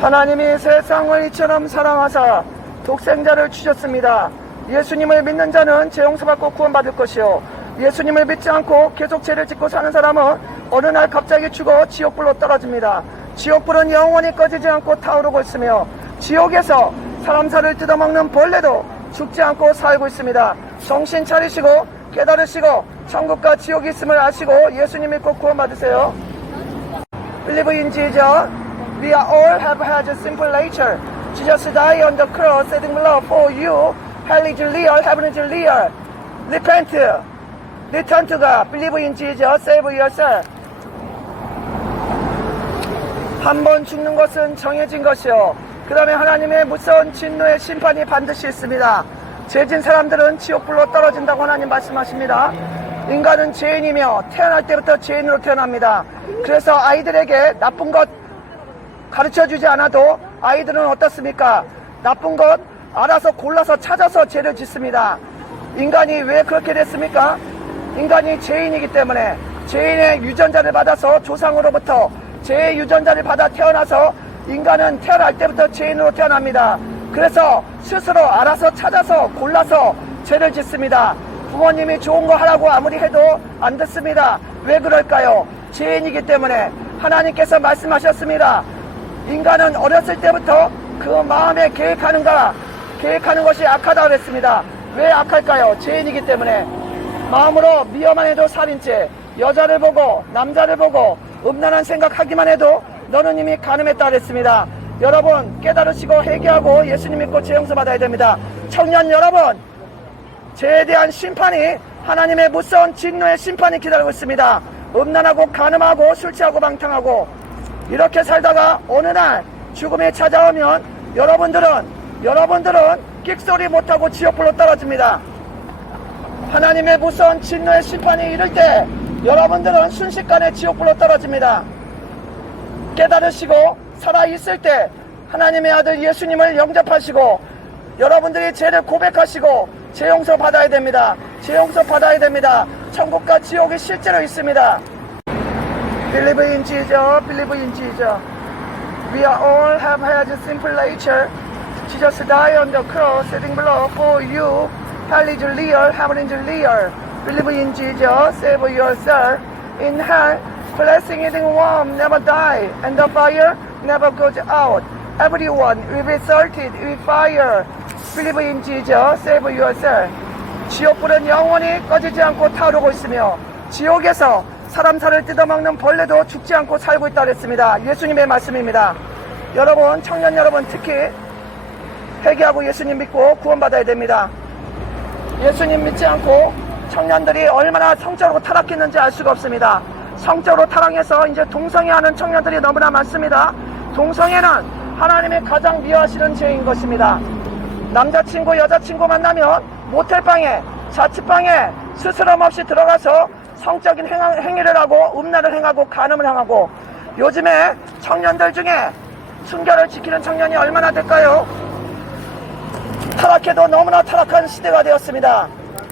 하나님이 세상을 이처럼 사랑하사 독생자를 주셨습니다. 예수님을 믿는 자는 죄 용서받고 구원받을 것이요, 예수님을 믿지 않고 계속 죄를 짓고 사는 사람은 어느 날 갑자기 죽어 지옥불로 떨어집니다. 지옥불은 영원히 꺼지지 않고 타오르고 있으며, 지옥에서 사람 살을 뜯어먹는 벌레도 죽지 않고 살고 있습니다. 정신 차리시고 깨달으시고 천국과 지옥이 있음을 아시고 예수님 믿고 구원받으세요. Believe in Jesus. We are all have had a simple nature. Jesus died on the cross, shedding blood for you. Hell is real, heaven is real. Repent. Return to God. Believe in Jesus. Save yourself. 한 번 죽는 것은 정해진 것이요, 그 다음에 하나님의 무서운 진노의 심판이 반드시 있습니다. 죄진 사람들은 지옥불로 떨어진다고 하나님 말씀하십니다. 인간은 죄인이며 태어날 때부터 죄인으로 태어납니다. 그래서 아이들에게 나쁜 것 가르쳐주지 않아도 아이들은 어떻습니까? 나쁜 것 알아서 골라서 찾아서 죄를 짓습니다. 인간이 왜 그렇게 됐습니까? 인간이 죄인이기 때문에, 죄인의 유전자를 받아서 조상으로부터 죄의 유전자를 받아 태어나서 인간은 태어날 때부터 죄인으로 태어납니다. 그래서 스스로 알아서 찾아서 골라서 죄를 짓습니다. 부모님이 좋은 거 하라고 아무리 해도 안 듣습니다. 왜 그럴까요? 죄인이기 때문에. 하나님께서 말씀하셨습니다. 인간은 어렸을 때부터 그 마음에 계획하는 것이 악하다고 그랬습니다. 왜 악할까요? 죄인이기 때문에. 마음으로 미워만 해도 살인죄, 여자를 보고 남자를 보고 음란한 생각하기만 해도 너는 이미 간음했다 그랬습니다. 여러분 깨달으시고 회개하고 예수님 믿고 죄 용서 받아야 됩니다. 청년 여러분, 죄에 대한 심판이, 하나님의 무서운 진노의 심판이 기다리고 있습니다. 음란하고 간음하고 술 취하고 방탕하고 이렇게 살다가 어느 날 죽음이 찾아오면 여러분들은 끽소리 못하고 지옥불로 떨어집니다. 하나님의 무서운 진노의 심판이 이를 때 여러분들은 순식간에 지옥불로 떨어집니다. 깨달으시고 살아있을 때 하나님의 아들 예수님을 영접하시고 여러분들이 죄를 고백하시고 죄 용서 받아야 됩니다. 죄 용서 받아야 됩니다. 천국과 지옥이 실제로 있습니다. Believe in Jesus. Believe in Jesus. We are all have had a simple nature. Jesus died on the cross, shedding blood for you. Hell is real, heaven is real. Believe in Jesus, save yourself. In hell, blessing eating worm never die, and the fire never goes out. Everyone will be salted with fire. Believe in Jesus, save yourself. 지옥불은 영원히 꺼지지 않고 타오르고 있으며, 지옥에서 사람 살을 뜯어먹는 벌레도 죽지 않고 살고 있다 그랬습니다. 예수님의 말씀입니다. 여러분, 청년 여러분 특히 회개하고 예수님 믿고 구원받아야 됩니다. 예수님 믿지 않고 청년들이 얼마나 성적으로 타락했는지 알 수가 없습니다. 성적으로 타락해서 이제 동성애하는 청년들이 너무나 많습니다. 동성애는 하나님의 가장 미워하시는 죄인 것입니다. 남자친구 여자친구 만나면 모텔방에 자취방에 스스럼 없이 들어가서 성적인 행위를 하고 음란을 행하고 간음을 행하고, 요즘에 청년들 중에 순결을 지키는 청년이 얼마나 될까요? 타락해도 너무나 타락한 시대가 되었습니다.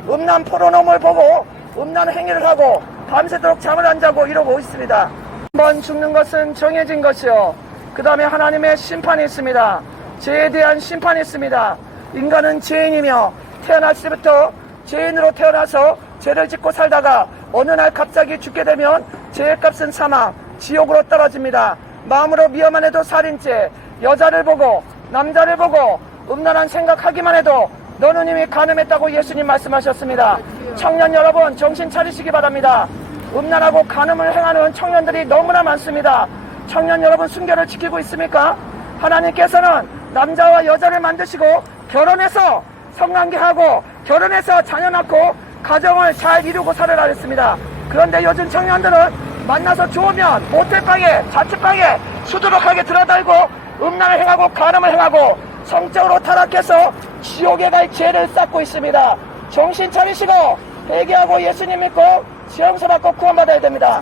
음란 포르노물 보고 음란 행위를 하고 밤새도록 잠을 안 자고 이러고 있습니다. 한번 죽는 것은 정해진 것이요, 그 다음에 하나님의 심판이 있습니다. 죄에 대한 심판이 있습니다. 인간은 죄인이며 태어날 때부터 죄인으로 태어나서 죄를 짓고 살다가 어느 날 갑자기 죽게 되면 죄의 값은 사망, 지옥으로 떨어집니다. 마음으로 미워만 해도 살인죄, 여자를 보고 남자를 보고 음란한 생각하기만 해도 너는 이미 간음했다고 예수님 말씀하셨습니다. 청년 여러분 정신 차리시기 바랍니다. 음란하고 간음을 행하는 청년들이 너무나 많습니다. 청년 여러분 순결을 지키고 있습니까? 하나님께서는 남자와 여자를 만드시고 결혼해서 성관계하고 결혼해서 자녀 낳고 가정을 잘 이루고 살으라 했습니다. 그런데 요즘 청년들은 만나서 좋으면 모텔방에 자취방에 수두룩하게 들어달고 음란을 행하고 간음을 행하고 성적으로 타락해서 지옥에 갈 죄를 쌓고 있습니다. 정신 차리시고 회개하고 예수님 믿고 죄 용서 받고 구원받아야 됩니다.